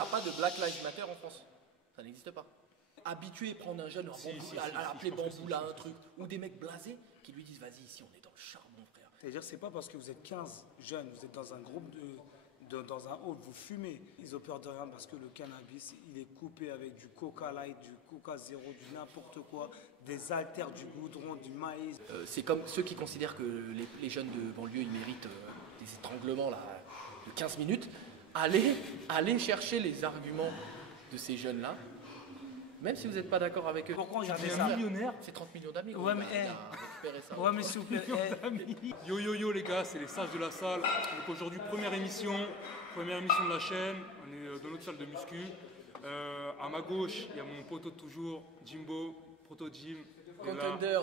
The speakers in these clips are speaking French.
n'y a pas de Black Lives Matter en France. Ça n'existe pas. Habitué à prendre un jeune à l'appeler bambou là, un truc, ou des mecs blasés qui lui disent vas-y, ici on est dans le charbon, frère. C'est-à-dire, c'est pas parce que vous êtes 15 jeunes, vous êtes dans un groupe dans un hall, vous fumez, ils ont peur de rien parce que le cannabis, il est coupé avec du coca light, du coca zéro, du n'importe quoi, des haltères, du goudron, du maïs. C'est comme ceux qui considèrent que les jeunes de banlieue, ils méritent des étranglements là, de 15 minutes. Allez chercher les arguments de ces jeunes-là. Même si vous n'êtes pas d'accord avec eux. Pourquoi on tu avait deviens ça millionnaire. C'est 30 millions d'amis. Ouais, mais ça. ouais, mais s'il vous plaît. Yo yo yo les gars, c'est les sages de la salle. Donc aujourd'hui première émission de la chaîne. On est dans notre salle de muscu. À ma gauche, il y a mon poteau de toujours, Jimbo, Proto Jim. Contender.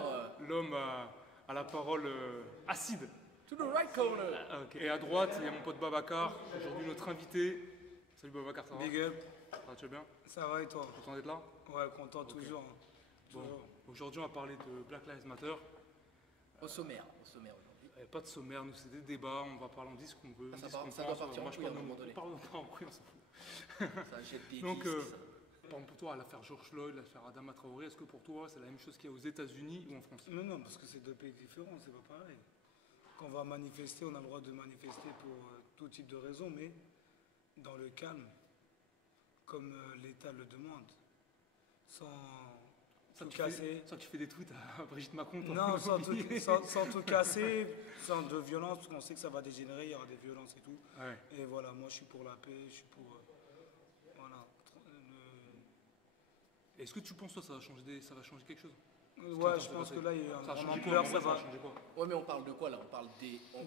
L'homme à la parole acide. To the right corner. Okay. Et à droite, il y a mon pote Babacar. Aujourd'hui notre invité. Salut Babacar, ça va? Big up. Ah, tu vas bien? Ça va et toi? Content d'être là? Ouais, content okay. Toujours. Bon, aujourd'hui on va parler de Black Lives Matter. Au sommaire aujourd'hui. Pas de sommaire, nous c'est des débats, on va parler, on dit ce qu'on veut. Ça doit partir en couille à un moment donné. Pardon, pas en couille, on s'en fout. Ça jette des Donc, disques, par exemple pour toi, l'affaire George Floyd, l'affaire Adama Traoré, est-ce que pour toi c'est la même chose qu'il y a aux États-Unis ou en France? Non, parce que c'est deux pays différents, c'est pas pareil. Quand on va manifester, on a le droit de manifester pour tout type de raison, mais dans le calme, comme l'État le demande, sans tout casser. Sans que tu fais des tweets à Brigitte Macron. Non, sans tout casser, sans de violence, parce qu'on sait que ça va dégénérer, il y aura des violences et tout. Ouais. Et voilà, moi je suis pour la paix, je suis pour... voilà. Est-ce que tu penses que ça va changer quelque chose? Ouais, je pense que là, il y a un ampleur, ça va changer quoi? Ouais, mais on parle de quoi là? On parle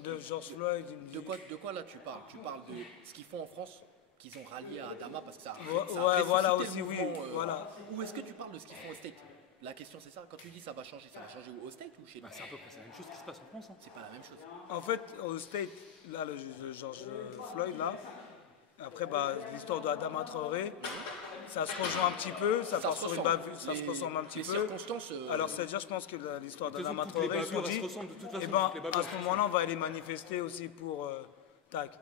de George Floyd. De quoi là tu parles? Tu parles de ce qu'ils font en France, qu'ils ont rallié à Adama parce que ça a ouais, voilà aussi, oui. Voilà. Ou est-ce que tu parles de ce qu'ils font au State? La question c'est ça, quand tu dis ça va changer au State ou chez nous? C'est à peu près la même chose qui se passe en France. Hein. C'est pas la même chose. En fait, au State, là, le George Floyd, là, après, l'histoire d'Adama Traoré, ça se rejoint un petit peu, ça se ressemble un petit peu. Circonstances, alors, c'est-à-dire, je pense que l'histoire d'Adama toutes les Traoré, bavures, elles se ressemblent de toute façon. à ce moment-là, on va aller manifester aussi pour TAC.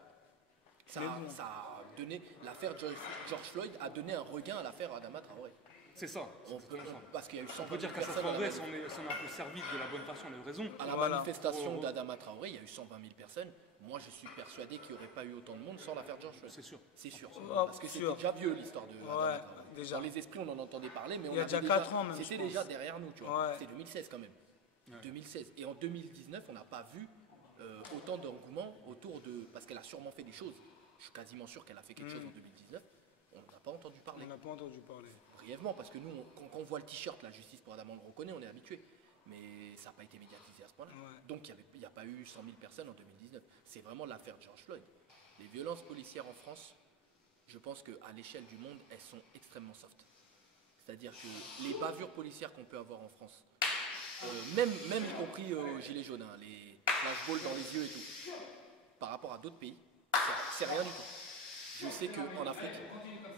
Ça a donné, l'affaire George Floyd a donné un regain à l'affaire Adama Traoré. C'est ça. Parce qu'il y a eu 120 on peut dire qu'à sa Traoré, si on est un peu servi de la bonne façon, on a eu raison. À la manifestation d'Adama Traoré, il y a eu 120 000 personnes. Moi, je suis persuadé qu'il n'y aurait pas eu autant de monde sans l'affaire George Floyd. C'est sûr. C'est sûr. Parce que c'était déjà vieux l'histoire de Adama Traoré. Déjà. Dans les esprits, on en entendait parler, mais il y a déjà 4 ans même. C'était déjà derrière nous, tu vois. Ouais. C'était 2016 quand même. Ouais. 2016. Et en 2019, on n'a pas vu autant d'engouement autour de... Parce qu'elle a sûrement fait des choses. Je suis quasiment sûr qu'elle a fait quelque chose en 2019. On n'a pas entendu parler. On n'a pas entendu parler. Brièvement, parce que nous, quand on voit le t-shirt, la justice pour Adama, on le reconnaît, on est habitué. Mais ça n'a pas été médiatisé à ce point-là. Ouais. Donc il n'y a pas eu 100 000 personnes en 2019. C'est vraiment l'affaire George Floyd. Les violences policières en France, je pense qu'à l'échelle du monde, elles sont extrêmement soft. C'est-à-dire que les bavures policières qu'on peut avoir en France, même y compris aux gilets jaunes, hein, les flashballs dans les yeux et tout, par rapport à d'autres pays, c'est rien du tout. Je sais qu'en Afrique,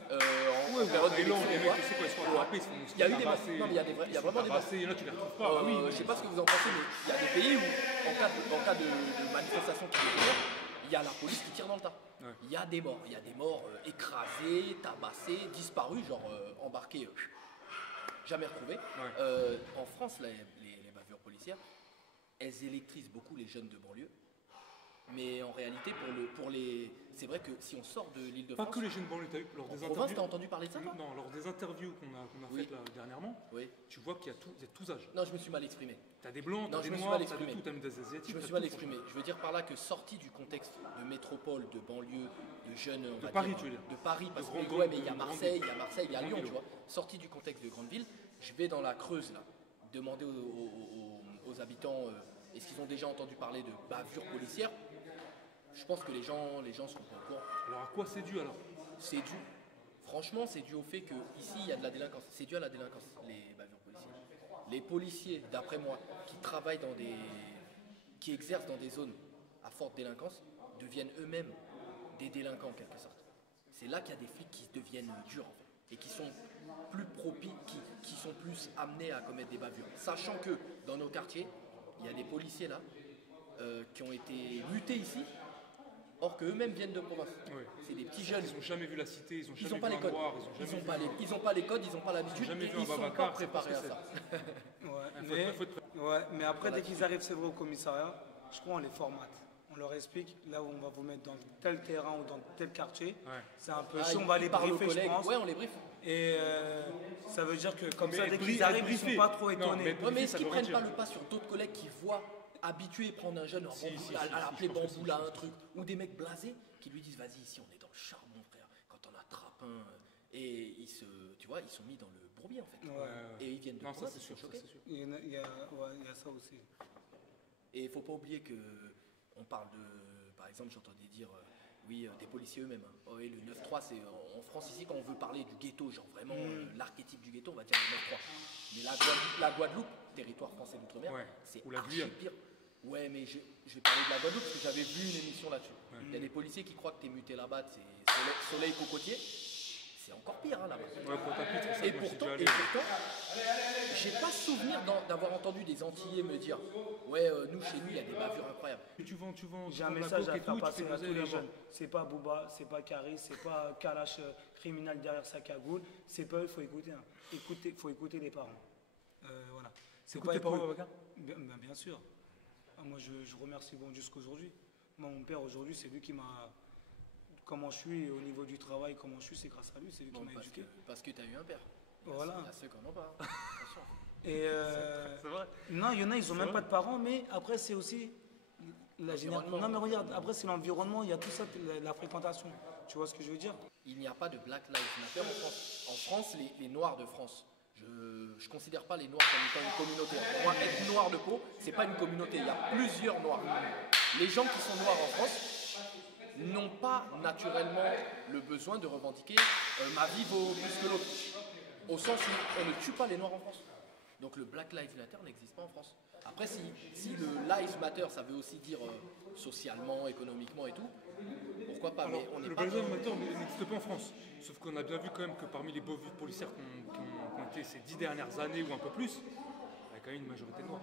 en période de il y a eu des non, mais il y a vraiment des il y en a, tu les retrouves pas. Je sais pas ce que vous en pensez, mais il y a des pays où, en cas de manifestation qui est il y a la police qui tire dans le tas. Ouais. Il y a des morts écrasés, tabassés, disparus, genre embarqués, jamais retrouvés. Ouais. En France, les bavures policières, elles électrisent beaucoup les jeunes de banlieue. Mais en réalité, c'est vrai que si on sort de l'île de France... Pas que les jeunes banlieues, t'as eu lors des interviews... province, t'as entendu parler de ça? Non, lors des interviews qu'on a faites là, dernièrement, tu vois qu'il y a tous âges. Non, je me suis mal exprimé. T'as des blancs, t'as des noirs, t'as de tout, t'as même des asiatiques. Je me suis mal exprimé. Je veux dire par là que sorti du contexte de métropole, de banlieue, de jeunes... De Paris, tu veux dire? De Paris, parce que mais il y a Marseille, il y a Lyon, tu vois. Sorti du contexte de grande ville, je vais dans la Creuse, là, demander aux habitants est-ce qu'ils ont déjà entendu parler de bavures policières. Je pense que les gens sont pas au courant. Alors à quoi c'est dû alors? C'est dû. Franchement, c'est dû au fait qu'ici, il y a de la délinquance. C'est dû à la délinquance, les bavures policières. Les policiers, d'après moi, qui exercent dans des zones à forte délinquance, deviennent eux-mêmes des délinquants en quelque sorte. C'est là qu'il y a des flics qui deviennent durs en fait, et qui sont plus propices, qui sont plus amenés à commettre des bavures. Sachant que dans nos quartiers, il y a des policiers là qui ont été mutés ici Or qu'eux-mêmes viennent de province. Ouais. C'est des petits jeunes. Ils n'ont jamais vu la cité, ils n'ont Ils jamais n'ont pas vu les un codes. noir, Ils n'ont pas les codes, ils n'ont pas l'habitude. jamais Et vu un ils sont pas Babacar, préparés à c'est ça. Mais après, dès qu'ils arrivent, c'est vrai, au commissariat, je crois on les formate. On leur explique, là où on va vous mettre dans tel terrain ou dans tel quartier. Ouais. C'est un peu Ah, chiant, on va les parlent aux briefer, je collègues. pense. Ouais, on les briefe. Et ça veut dire que comme ça, Mais dès qu'ils arrivent, ils ne sont pas trop étonnés. Ouais, mais est-ce ça qu'ils veut prennent rien pas dire. le pas sur d'autres collègues qui voient habitués prendre un jeune en bambou, si, à l'appeler je pense que bambou là, si, un truc, ou des mecs blasés qui lui disent vas-y, ici on est dans le charbon, frère, quand on attrape un. Et tu vois, ils sont mis dans le bourbier en fait. Ouais. Et ils viennent de Non, province, ça c'est ils sont sûr, ça choqués. c'est sûr. Il y a ça aussi. Et il faut pas oublier que on parle de, par exemple, j'entendais dire, oui, des policiers eux-mêmes. Hein. Oh, et le 9-3, c'est en France ici quand on veut parler du ghetto, genre vraiment l'archétype du ghetto, on va dire le 9-3. Mais la Guadeloupe, territoire français d'outre-mer, Ouais. c'est Ou la archi Guyane. pire. Ouais, mais je vais parler de la Guadeloupe parce que j'avais vu une émission là-dessus. Il y a des policiers qui croient que t'es muté là-bas, c'est soleil cocotier. C'est encore pire hein, là-bas. Ouais, Pointe-à-Pitre, ça, Et moi, j'y suis pourtant, déjà allé. j'ai pas souvenir d'avoir entendu des Antillais me dire ouais, nous chez nous il y a des bavures incroyables. Tu vends J'ai un de la message coke à et faire tout, tu passer fais à tous poser les la jeunes. C'est pas Booba, c'est pas Caris, c'est pas Kalash criminel derrière sa cagoule. C'est pas eux, il faut écouter. Hein. Faut écouter les parents. Voilà. C'est Écoute tes parents, écouter- Babacar. Bien sûr. Ah, moi, je remercie bon Dieu jusqu'aujourd'hui. Moi, mon père, aujourd'hui, c'est lui qui m'a. Comment je suis au niveau du travail, comment je suis, c'est grâce à lui, c'est lui qui Bon, m'a éduqué. parce que t'as eu un père. Voilà. Il y a ceux qui en ont pas. Hein. Attention. Et C'est vrai. non, il y en a, ils n'ont même vrai. pas de parents, mais après, c'est aussi la génération. L'environnement. Non, mais regarde, après, c'est l'environnement, il y a tout ça, la fréquentation. Tu vois ce que je veux dire? Il n'y a pas de Black Lives Matter en France. En France, les Noirs de France, je ne considère pas les Noirs comme étant une communauté. Pour moi, être noir de peau, c'est pas une communauté. Il y a plusieurs Noirs. Les gens qui sont noirs en France n'ont pas naturellement le besoin de revendiquer ma vie vaut plus que l'autre. Au sens où on ne tue pas les Noirs en France. Donc le Black Lives Matter n'existe pas en France. Après, si le Lives Matter, ça veut aussi dire socialement, économiquement et tout, pourquoi pas. Alors, Mais on n'est le pas. Black Lives Matter n'existe pas en France. Sauf qu'on a bien vu quand même que parmi les bavures policières qui ont été ces 10 dernières années ou un peu plus, il y a quand même une majorité de noirs.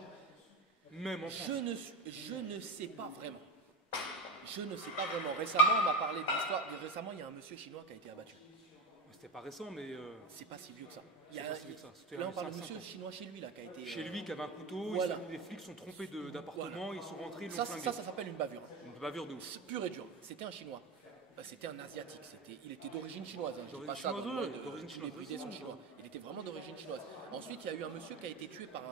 Même en France. Je ne sais pas vraiment. Je ne sais pas vraiment. Récemment, on m'a parlé de l'histoire. Récemment, il y a un monsieur chinois qui a été abattu. C'était pas récent, mais C'est pas si vieux que ça. C'est pas si vieux que ça. C'était Là, on il y a parle de 5 monsieur ans. chinois chez lui, là, qui a été. Chez lui qui avait un couteau, Voilà. les flics sont trompés d'appartement, ils sont rentrés, ils l'ont Ça, flingué. ça s'appelle une bavure. Une bavure de ouf. C'est pur et dur. C'était un chinois. C'était un asiatique. Il était d'origine chinoise. Hein. Je dis D'origine pas ça dans chinoise, le mode, ouais, d'origine tous chinoise. les bridés sont chinois. Il était vraiment d'origine chinoise. Ensuite, il y a eu un monsieur qui a été tué par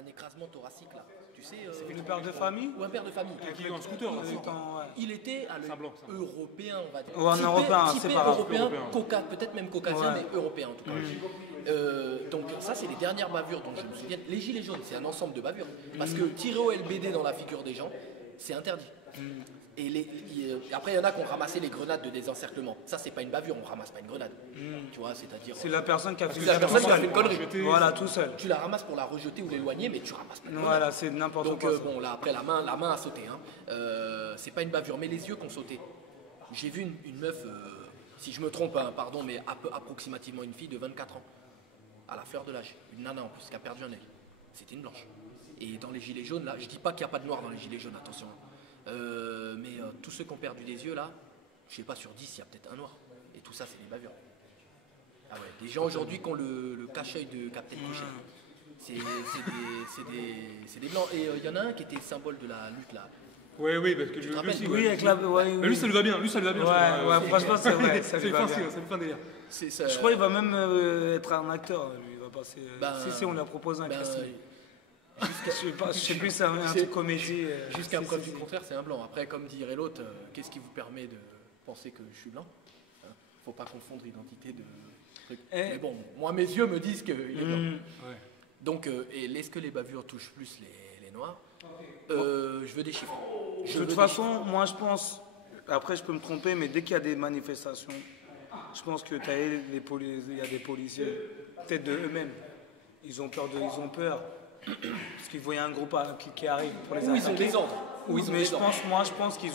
un écrasement thoracique là. Tu sais. Le père de famille? Ou un père de famille. Qui est en scooter, là, c'est Il était à C'est un blanc, c'est un blanc. européen, on va dire. Ouais, un européen, typé c'est pas grave. européen, Européen. peut-être même caucasien, Ouais. mais européen en tout cas. Donc ça, c'est les dernières bavures dont je me souviens. Les gilets jaunes, c'est un ensemble de bavures. Parce que tirer au LBD dans la figure des gens, c'est interdit. Et après, il y en a qui ont ramassé les grenades de désencerclement. Ça, c'est pas une bavure, on ramasse pas une grenade. Tu vois, c'est-à-dire. C'est la personne qui a fait C'est la personne qui a fait une connerie. Voilà, tout seul. Tu la ramasses pour la rejeter ou l'éloigner, mais tu ramasses pas une grenade. Voilà, c'est n'importe Donc quoi. ça. bon, là après la main a sauté. Hein. C'est pas une bavure, mais les yeux qui ont sauté. J'ai vu une meuf, si je me trompe, hein, pardon, mais approximativement une fille de 24 ans, à la fleur de l'âge, une nana en plus qui a perdu un œil. C'était une blanche. Et dans les gilets jaunes, là, je dis pas qu'il n'y a pas de noir dans les gilets jaunes, attention. Mais tous ceux qui ont perdu des yeux là, je sais pas sur 10, il y a peut-être un noir. Et tout ça, c'est des bavures. Ah ouais, des gens aujourd'hui qui ont le cache-œil de Captain Couché. C'est des blancs. Et il y en a un qui était le symbole de la lutte là. Oui, parce que lui rappelles aussi. Oui, ouais. avec la. Ouais, Mais lui, ça lui va bien, je Ouais, crois. franchement, c'est vrai. Ça C'est lui va fin, bien. ça lui fait un délire. Je crois qu'il va même être un acteur. Lui, il va passer. Ben, si, on lui a proposé un Ben, casting. Je sais plus, c'est un truc comédie. Jusqu'à si, preuve si, du si. contraire, c'est un blanc. Après, comme dirait l'autre, qu'est-ce qui vous permet de penser que je suis blanc? Faut pas confondre identité de truc. Mais bon, moi, mes yeux me disent qu'il est blanc. Ouais. Donc, est-ce que les bavures touchent plus les noirs? Je veux des chiffres. De toute façon, moi, je pense. Après, je peux me tromper, mais dès qu'il y a des manifestations, je pense que il y a des policiers, peut-être de eux-mêmes. Ils ont peur. Parce qu'ils voient un groupe qui arrive pour les Ou ils ont attaquer. des ordres. Ou Oui, ils ont mais des je ordres. pense qu'ils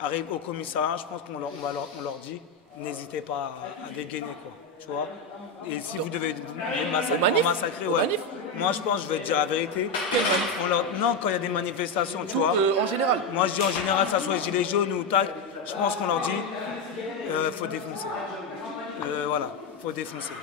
arrivent au commissariat, je pense qu'on leur dit, n'hésitez pas à dégainer, quoi. Tu vois. Et si vous devez les massacrer, Au manif. Moi, je pense, je vais te dire la vérité. Non, quand il y a des manifestations, tu vois. En général. Moi, je dis en général, que ça soit les gilets jaunes ou tac, je pense qu'on leur dit, faut défoncer. Voilà, faut défoncer.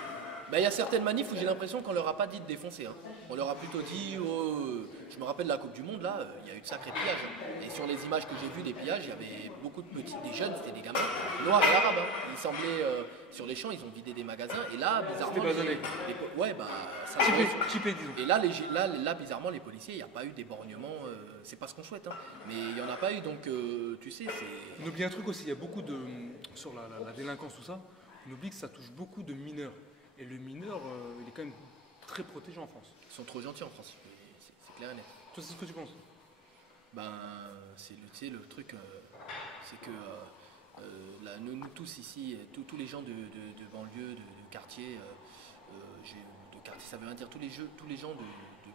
Il y a certaines manifs où j'ai l'impression qu'on leur a pas dit de défoncer. Hein. On leur a plutôt dit, je me rappelle la Coupe du Monde, là, il y a eu de sacrés pillages. Hein. Et sur les images que j'ai vues des pillages, il y avait beaucoup de petits, des jeunes, c'était des gamins, noirs et arabes. Hein. Ils semblaient, sur les champs, ils ont vidé des magasins. Et là, bizarrement. Ça Typé, disons. Et là, bizarrement, les policiers, il n'y a pas eu d'éborgnement. C'est pas ce qu'on souhaite. Hein. Mais il n'y en a pas eu, donc tu sais, c'est. On oublie un truc aussi, il y a beaucoup de. Sur la délinquance, tout ça, on oublie que ça touche beaucoup de mineurs. Et le mineur, il est quand même très protégé en France. Ils sont trop gentils en France, c'est clair et net. Toi, c'est ce que tu penses? C'est le truc, c'est que nous tous ici, tous les gens de banlieue, de quartier, ça veut rien dire, tous les gens qui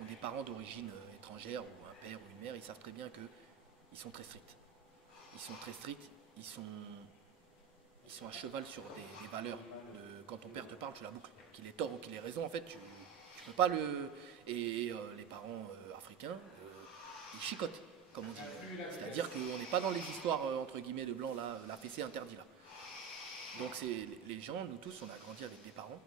ont des parents d'origine étrangère, ou un père ou une mère, ils savent très bien qu'ils sont très stricts. Ils sont très stricts, ils sont à cheval sur des valeurs. Quand ton père te parle, tu la boucles. Qu'il ait tort ou qu'il ait raison, en fait, tu peux pas le. Et les parents africains, ils chicotent, comme on dit. C'est-à-dire qu'on n'est pas dans les histoires, entre guillemets, de blanc, là, la fessée interdit, là. Donc, les gens, nous tous, on a grandi avec des parents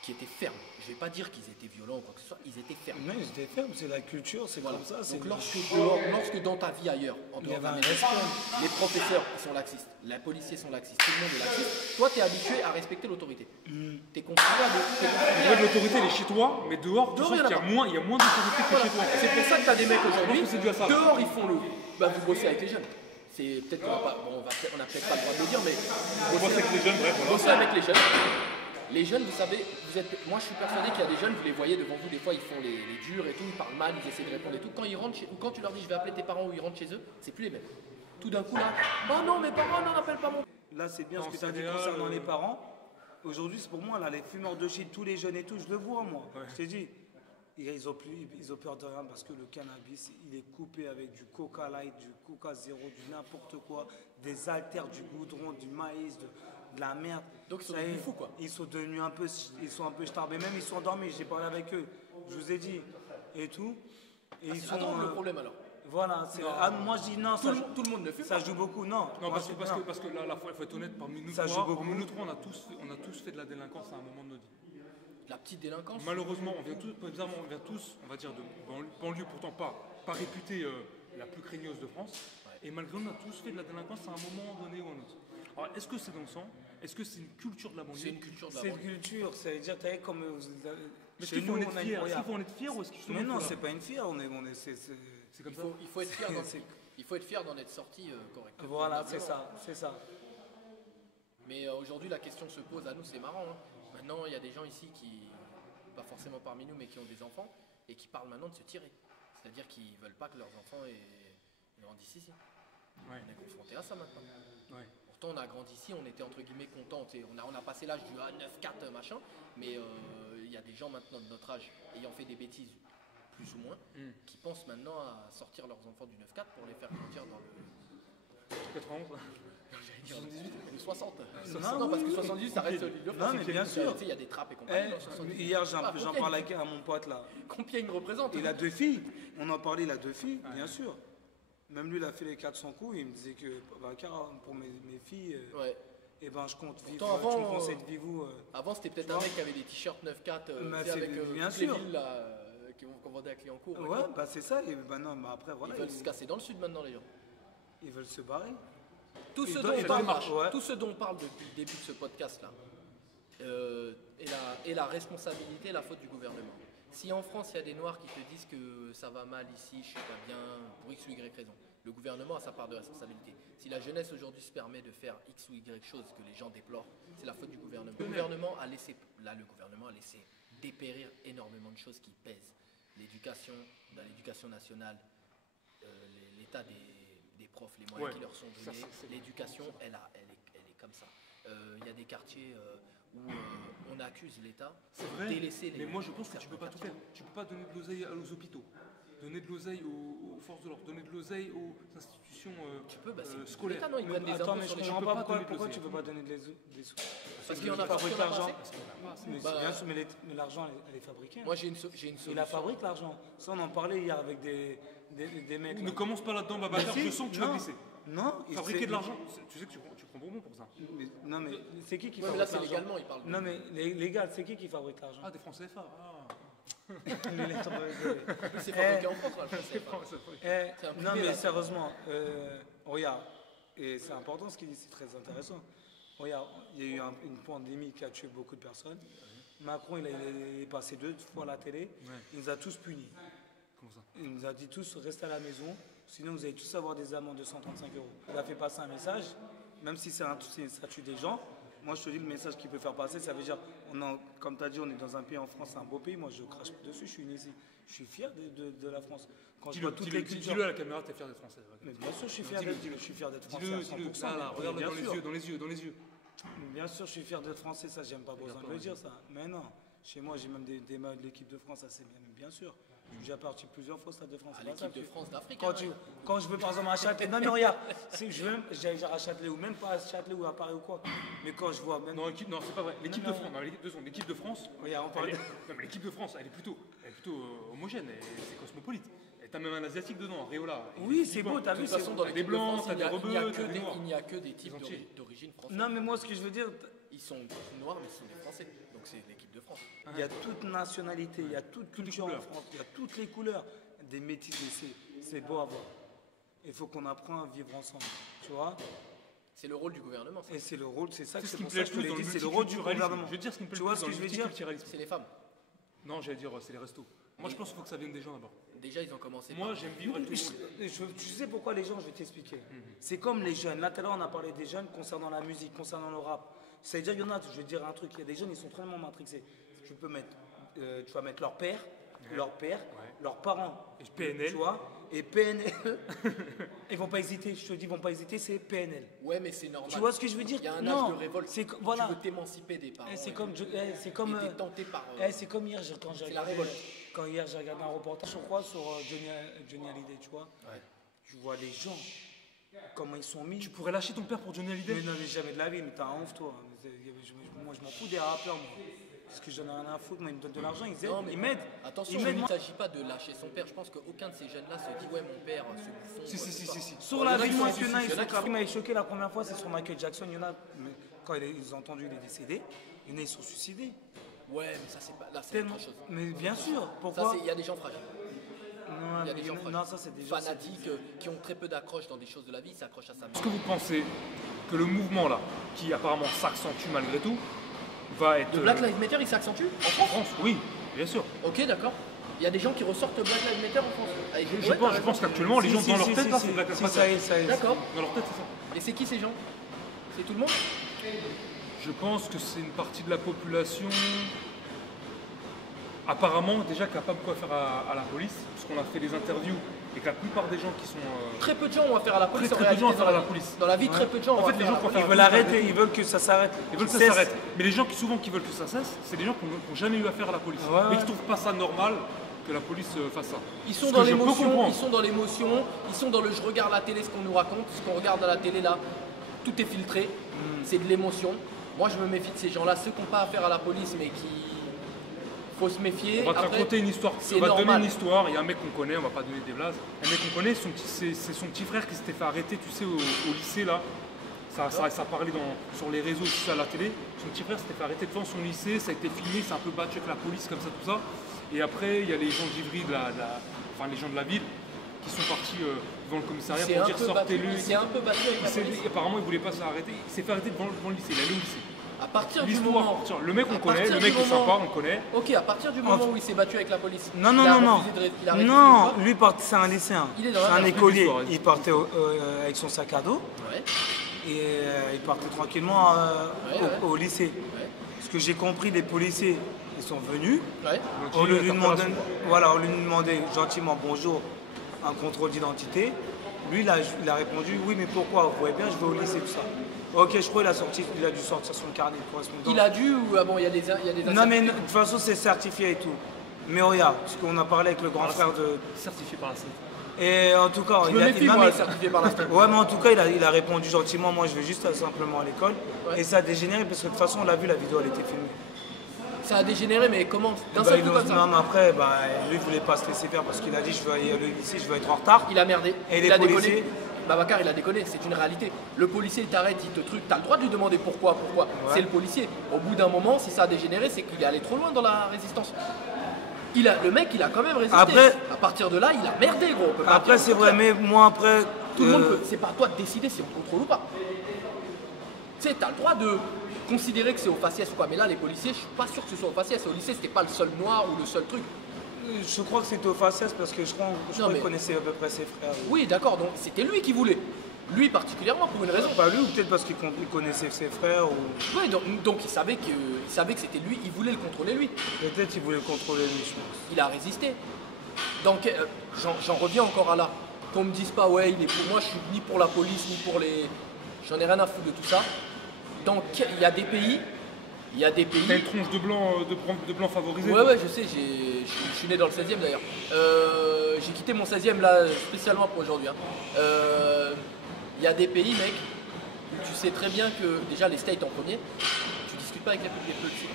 qui étaient fermes. Je ne vais pas dire qu'ils étaient violents ou quoi que ce soit, ils étaient fermes. Non, ils étaient fermes, c'est la culture, c'est comme ça. Donc lorsque dans ta vie ailleurs, en dehors de les professeurs sont laxistes, les policiers sont laxistes, tout le monde est laxiste, toi tu es habitué à respecter l'autorité. Tu es considéré de l'autorité, elle est chez toi, mais dehors, il y a moins d'autorité que chez toi. C'est pour ça que tu as des mecs aujourd'hui, dehors ils font vous bossez avec les jeunes. C'est peut-être qu'on n'a peut-être pas le droit de le dire, mais vous bossez avec les jeunes, bref. Vous bossez avec les jeunes. Les jeunes, vous savez, moi je suis persuadé qu'il y a des jeunes, vous les voyez devant vous, des fois ils font les durs et tout, ils parlent mal, ils essaient de répondre et tout. Quand ils rentrent ou quand tu leur dis je vais appeler tes parents ou ils rentrent chez eux, c'est plus les mêmes. Tout d'un coup là, oh non, mes parents n'en appellent pas mon. Là c'est bien ce que tu as dit concernant les parents. Aujourd'hui c'est pour moi, là, les fumeurs de shit, tous les jeunes et tout, je le vois moi. Ouais. Je t'ai dit, ils ont peur de rien parce que le cannabis, il est coupé avec du coca light, du coca zéro, du n'importe quoi, des haltères, du goudron, du maïs, de la merde. Donc ils sont devenus fous quoi. Ils sont devenus un peu starbés, même ils sont endormis, j'ai parlé avec eux, je vous ai dit, et tout. Et ils sont le problème alors. Voilà, moi je dis non, tout le monde le fait. Ça joue beaucoup, non. Non, parce que là, il faut être honnête, parmi nous trois, on a tous fait de la délinquance à un moment de notre vie. La petite délinquance. Malheureusement, on vient tous, on va dire, de banlieue pourtant pas réputée la plus craigneuse de France. Ouais. Et malgré nous, on a tous fait de la délinquance à un moment donné ou un autre. Alors, est-ce que c'est dans le sang? Est-ce que c'est une culture de la banlieue? C'est une culture de la banlieue. C'est une culture, ça veut dire, tu sais, comme. Mais est-ce qu'il faut en être fier? Est-ce qu'il faut en être fier ou est-ce qu'il faut. Mais non, c'est pas une fière, c'est comme ça. Il faut être fier d'en être sorti correctement. Voilà, c'est ça. Mais aujourd'hui, la question se pose à nous, c'est marrant. Hein. Maintenant, il y a des gens ici qui, pas forcément parmi nous, mais qui ont des enfants et qui parlent maintenant de se tirer. C'est-à-dire qu'ils ne veulent pas que leurs enfants grandissent ici. Ouais. On est confronté à ça maintenant. Ouais. Pourtant, on a grandi ici, on était entre guillemets contents. On a passé l'âge du 9-4 machin, mais il y a des gens maintenant de notre âge ayant fait des bêtises, plus ou moins, qui pensent maintenant à sortir leurs enfants du 9-4 pour les faire grandir dans le 91. 78 ou 60. Non, parce que 78 ça reste l'île de France. Non, mais bien sûr. Il y a des trappes et compagnie. Hier, j'en parlais avec mon pote là. Compiègne représente. Il a 2 filles. On en parlait, il a 2 filles, bien sûr. Même lui, il a fait les 400 coups. Il me disait que pour mes filles, et ben, je compte vivre. Avant, tu me conseilles de vivre. Avant, c'était peut-être un mec qui avait des t-shirts 9-4 avec bien toutes les villes là, qu'on vendait à Clignancourt. Ouais, bah c'est ça. Et ben non, mais après, voilà. Ils veulent se casser dans le sud maintenant, les gens. Ils veulent se barrer. Tout ce dont on parle depuis le début de ce podcast-là est la responsabilité et la faute du gouvernement. Si en France, il y a des Noirs qui te disent que ça va mal ici, je suis pas bien, pour X ou Y raison, le gouvernement a sa part de responsabilité. Si la jeunesse aujourd'hui se permet de faire X ou Y choses que les gens déplorent, c'est la faute du gouvernement. Le gouvernement a laissé dépérir énormément de choses qui pèsent. L'éducation, dans l'éducation nationale, l'état des profs, les moyens qui leur sont donnés, l'éducation, elle est comme ça. Il y a des quartiers où on accuse l'État de délaisser les. Mais moi je pense que tu ne peux pas tout faire. Tu ne peux pas donner de l'oseille aux hôpitaux. donner de l'oseille aux forces de l'ordre, donner de l'oseille aux institutions Tu peux, c'est scolaires. l'État, non, ils prennent des Attends, impôts mais sur je les comprends gens. pas donner de pourquoi l'oseille. tu peux pas donner des sous. Parce qu'il y en a Ils fabriquent pas l'argent. assez. Mais Bah, bien sûr, mais l'argent, elle est fabriquée. Moi, j'ai une solution. Il la fabrique l'argent. Ça, on en parlait hier avec des mecs. Ne là. commence pas là-dedans, Babacar, Mais si, je sens que tu vas non, glisser. Non, Fabriquer de l'argent, tu sais que tu prends bonbon pour ça. Non, mais c'est qui Ouais, mais fabrique là, c'est l'argent? légalement, ils parlent. Non, mais légal, c'est qui fabrique l'argent? Ah, des francs CFA. Les lettres de- C'est fabriqué en France, là, le français. C'est un Non, privé, mais là. sérieusement, regarde, et c'est important ce qu'il dit, c'est très intéressant. Regarde, il y a eu une pandémie qui a tué beaucoup de personnes. Macron, il est passé 2 fois à la télé, il nous a tous punis. Comment ça? Il nous a dit tous, restez à la maison, sinon vous allez tous avoir des amendes de 135 €. Il a fait passer un message, même si ça tue des gens. Moi, je te dis, le message qu'il peut faire passer, ça veut dire, comme tu as dit, on est dans un pays en France, c'est un beau pays. Moi, je crache pas dessus, je suis né ici. Je suis fier de la France. Quand je vois toutes les cultures. Dis-le à la caméra, t'es fier d'être français. Mais bien sûr, je suis fier d'être français. Dis-le, à 100%, là, mais regarde bien dans les sûr. yeux, dans les yeux. Bien sûr, je suis fier d'être français, ça, j'aime pas besoin de le dire, ça. Mais non, chez moi, j'ai même des maillots de l'équipe de France, ça, c'est bien sûr. Je suis déjà parti plusieurs fois au Stade de France. À c'est pas ça l'équipe que de France d'Afrique. quand je veux par exemple à Châtelet, non mais regarde, j'allais dire à Châtelet ou même pas à Châtelet ou à Paris ou quoi, mais quand je vois même. Non, c'est pas vrai. L'équipe de France, l'équipe de France, Regarde, on parle de. non, mais l'équipe de France, elle est plutôt homogène, c'est cosmopolite. Et t'as même un asiatique dedans, Réola. Oui, c'est beau, t'as De vu, toute c'est façon, dans T'as l'équipe des de blancs, France, t'as des rebeux, il n'y a que des types entiers. d'origine française. Non mais moi ce que je veux dire, Ils sont noirs, mais ce sont des Français. Donc c'est l'équipe de France. il y a toute nationalité, il y a toute culture en couleurs. France, il y a toutes les couleurs, des métis, c'est beau à voir. Il faut qu'on apprenne à vivre ensemble, tu vois. C'est le rôle du gouvernement. Ça. Et c'est le rôle, c'est ça que C'est ce c'est qui me pour plaît ça le que je te plus l'ai dans dit, le c'est le rôle du multiculturalisme. gouvernement. Je veux dire ce qui me plaît Tu le vois plus ce dans que le je veux dire? multiculturalisme. C'est les femmes. Non, j'allais dire c'est les restos. Moi, je pense qu'il faut que ça vienne des gens d'abord. Déjà, ils ont commencé. Moi, par- j'aime vivre avec tout le monde. Tu sais pourquoi les gens, je vais t'expliquer. C'est comme les jeunes. Là, tout à l'heure, on a parlé des jeunes concernant la musique, concernant le rap. C'est-à-dire, il y en a, je vais te dire un truc, il y a des jeunes, ils sont tellement matrixés. Tu vas mettre leur père, leurs parents, Et PNL. tu vois, et PNL, ils vont pas hésiter, je te dis, ils vont pas hésiter, c'est PNL. Ouais, mais c'est normal. Tu vois ce que je veux dire? Il y a un Non, âge de révolte. voilà. Tu veux t'émanciper des parents. C'est et comme, tout. c'est comme, Et t'es tenté par. c'est comme hier, quand j'ai C'est la regardé, révolte. quand hier j'ai regardé un reportage, je crois, sur Johnny Hallyday, tu vois. Ouais. Tu vois les gens, comment ils sont mis. Tu pourrais lâcher ton père pour Johnny Hallyday? Mais non, mais jamais de la vie, mais t'as un ouf, toi. Moi, je m'en fous des rappeurs, moi. Parce que j'en ai rien à foutre, moi, ils me donnent de l'argent, ils Non, aident, mais ils m'aident. Attention, il ne s'agit pas de lâcher son père. Je pense qu'aucun de ces jeunes-là se dit ouais, mon père, ce bouffon. Si. Sur la vie, moi, il il y en a, qui sont- qui m'avaient choqué la première fois, c'est sur Michael Jackson. Il y en a, mais quand ils ont entendu qu'il est décédé, il y en a, ils sont suicidés. Ouais, mais ça, c'est pas. Là, c'est Tellement. autre chose. Mais bien sûr, Ça, pourquoi il y a des gens fragiles. Non, Il y a des gens non, fragiles. ça, c'est des gens. Fanatiques qui ont très peu d'accroche dans des choses de la vie, ils s'accrochent à ça. Est-ce que vous pensez que le mouvement là, qui apparemment s'accentue malgré tout, va être. Le Black Lives Matter, il s'accentue en France? France, oui, bien sûr. Ok, d'accord. Il y a des gens qui ressortent Black Lives Matter en France. Avec- Je Ouais, t'as pense raison. qu'actuellement, les gens dans leur tête là, c'est Black Lives Si, Matter. ça y est, ça y est. D'accord. Dans leur tête, c'est ça. Et c'est qui ces gens? C'est tout le monde? Je pense que c'est une partie de la population apparemment déjà qui n'a pas beaucoup à faire à la police, parce qu'on a fait des interviews et que la plupart des gens qui sont. Très peu de gens ont affaire à la police. Très en peu de gens ont réalité, affaire à dans la police. Dans la vie, très peu de gens En ont fait, les affaire gens à la préfèrent- Ils veulent arrêter, ils veulent que ça s'arrête. Ils veulent que ça Cesse. s'arrête. Mais les gens qui souvent qui veulent que ça cesse, c'est des gens qui n'ont jamais eu affaire à la police. Ouais, Mais ouais. qui trouvent pas ça normal que la police fasse ça. Ils sont Ce dans que je peux l'émotion, comprendre. ils sont dans l'émotion, ils sont dans le je regarde la télé, ce qu'on nous raconte, ce qu'on regarde à la télé là, tout est filtré, c'est de l'émotion. Moi je me méfie de ces gens-là, ceux qui n'ont pas affaire à la police mais qui faut se méfier. On va te Après, raconter une histoire. c'est On va te donner normal. une histoire. Il y a un mec qu'on connaît, on va pas donner des blazes. Un mec qu'on connaît, c'est son petit frère qui s'était fait arrêter, tu sais, au lycée là. Ça parlait sur les réseaux, tout ça, à la télé. Son petit frère s'était fait arrêter devant son lycée, ça a été filmé, c'est un peu battu avec la police, comme ça, tout ça. Et après, il y a les gens d'Ivry, enfin les gens de la ville, qui sont partis devant le commissariat C'est pour un dire peu battu, sortez-le. il s'est un peu battu avec la police. Apparemment, il voulait pas s'arrêter. Il s'est fait arrêter devant le lycée, il est allé au lycée. À partir du L'histoire, moment. tiens, le mec on à connaît, partir le du mec est moment- sympa, on connaît. Ok, à partir du moment où il s'est battu avec la police. Non, il non, a non, non. refusé il a refusé Non, de quoi lui, c'est un lycéen. Il est dans C'est la un merde. écolier. L'histoire, Il partait avec son sac à dos Ouais. et il partait tranquillement Ouais. au lycée. Ouais. Ce que j'ai compris, les policiers, ils sont venus. Ouais. Donc, Au il y a lieu de une lui demander, interpellation. voilà, au lieu de lui demander gentiment bonjour, un contrôle d'identité, lui il a répondu oui mais pourquoi, vous voyez bien je vais au lycée tout ça. Ok, je crois qu'il a dû sortir son carnet de correspondance. Il a dû ou ah bon il y a des Non mais de toute façon c'est certifié et tout. Mais regarde, parce qu'on a parlé avec le grand frère de... Certifié par la CET. Et en tout cas, Je me méfie, moi, certifié par l'instant. Ouais, mais en tout cas, il a répondu gentiment. Moi, je vais juste simplement à l'école. Ouais. Et ça a dégénéré parce que de toute façon, on l'a vu, la vidéo, elle était filmée. Ça a dégénéré, mais comment? D'un Bah, seul coup comme ça. non, mais après, lui, il voulait pas se laisser faire parce qu'il a dit je veux aller ici, je veux être en retard. Il a merdé. Et il les a policiers déconné. Babacar, il a déconné, c'est une réalité. Le policier t'arrête, il te truc, t'as le droit de lui demander pourquoi. C'est le policier. Au bout d'un moment, si ça a dégénéré, c'est qu'il est allé trop loin dans la résistance. Le mec, il a quand même résisté. Après- à partir de là, il a merdé, gros. On peut pas Après, dire c'est le vrai, contraire. mais moi, après. Tout le monde peut. C'est pas à toi de décider si on contrôle ou pas. Tu sais, t'as le droit de considérer que c'est au faciès ou quoi. Mais là, les policiers, je suis pas sûr que ce soit au faciès. Au lycée, c'était pas le seul noir ou le seul truc. Je crois que c'était au faciès parce que je crois qu'il mais- connaissait à peu près ses frères. Oui, d'accord. Donc c'était lui qui voulait. Lui particulièrement pour une raison. Pas lui, ou peut-être parce qu'il connaissait ses frères, ou Ouais, donc il savait que c'était lui. Il voulait le contrôler lui. peut-être qu'il voulait contrôler lui, je pense. Il a résisté. Donc j'en reviens encore à là. Qu'on me dise pas ouais, il est pour moi, je suis ni pour la police ni pour les. J'en ai rien à foutre de tout ça. Donc il y a des pays. T'as une tronche de blanc favorisé. Ouais, je sais, je suis né dans le 16e d'ailleurs. J'ai quitté mon 16e là spécialement pour aujourd'hui. Il y a des pays, mec, où tu sais très bien que déjà les States en premier, tu discutes pas avec les policiers.